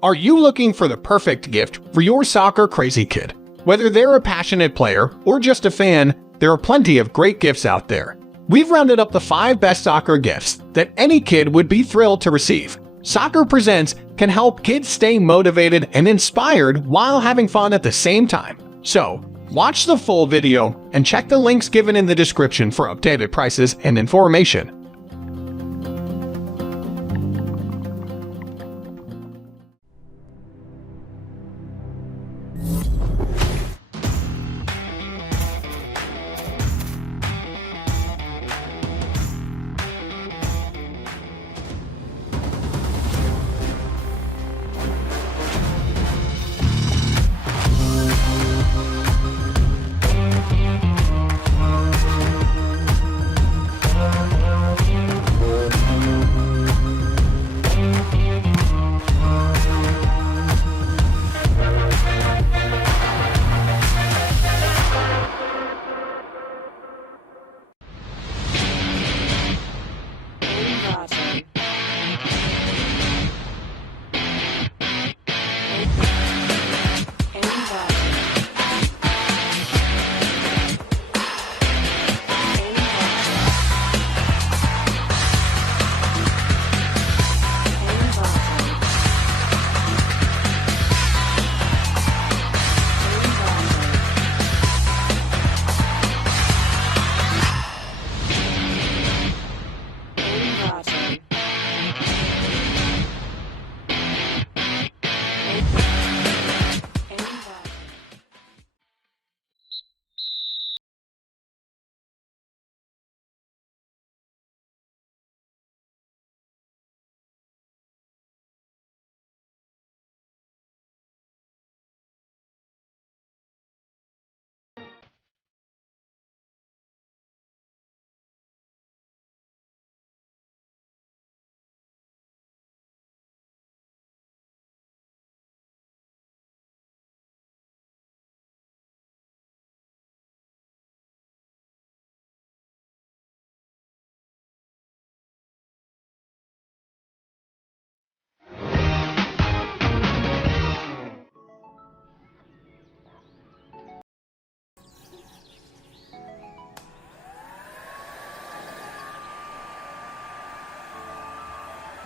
Are you looking for the perfect gift for your soccer crazy kid? Whether they're a passionate player or just a fan, there are plenty of great gifts out there. We've rounded up the 5 best soccer gifts that any kid would be thrilled to receive. Soccer Presents can help kids stay motivated and inspired while having fun at the same time. So, watch the full video and check the links given in the description for updated prices and information.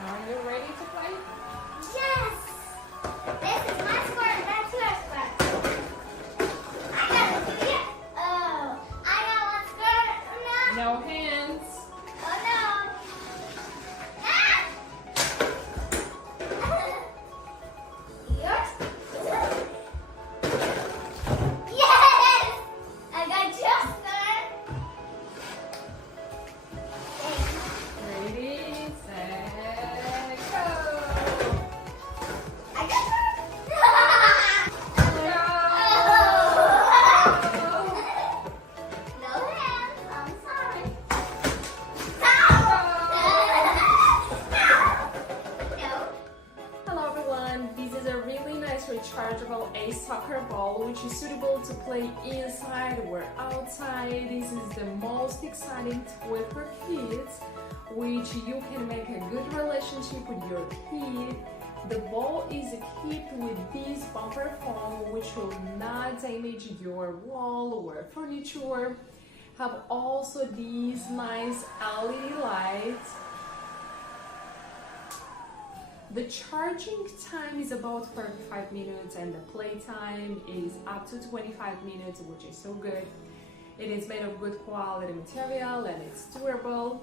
Are you ready to play? Yes! This is my score and that's your score. I got it. Oh, I got one score now. No hands. Oh no. Ah! Yours? Yes! I got your score. Ready, set, go. I got no hands. I'm sorry. No. Hello everyone, this is a really nice rechargeable soccer ball which is suitable to play inside or outside. This is the most exciting toy for kids, which you can make a good relationship with your kid. The ball is equipped with this bumper foam which will not damage your wall or furniture. Have also these nice LED lights. The charging time is about 45 minutes and the play time is up to 25 minutes, which is so good. It is made of good quality material and it's durable.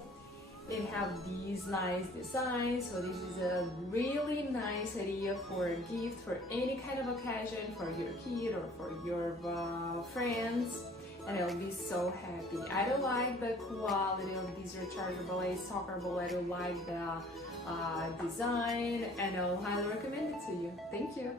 It have these nice designs, so this is a really nice idea for a gift for any kind of occasion for your kid or for your friends, and I'll be so happy. I don't like the quality of this rechargeable soccer ball. I don't like the design, and I'll highly recommend it to you. Thank you.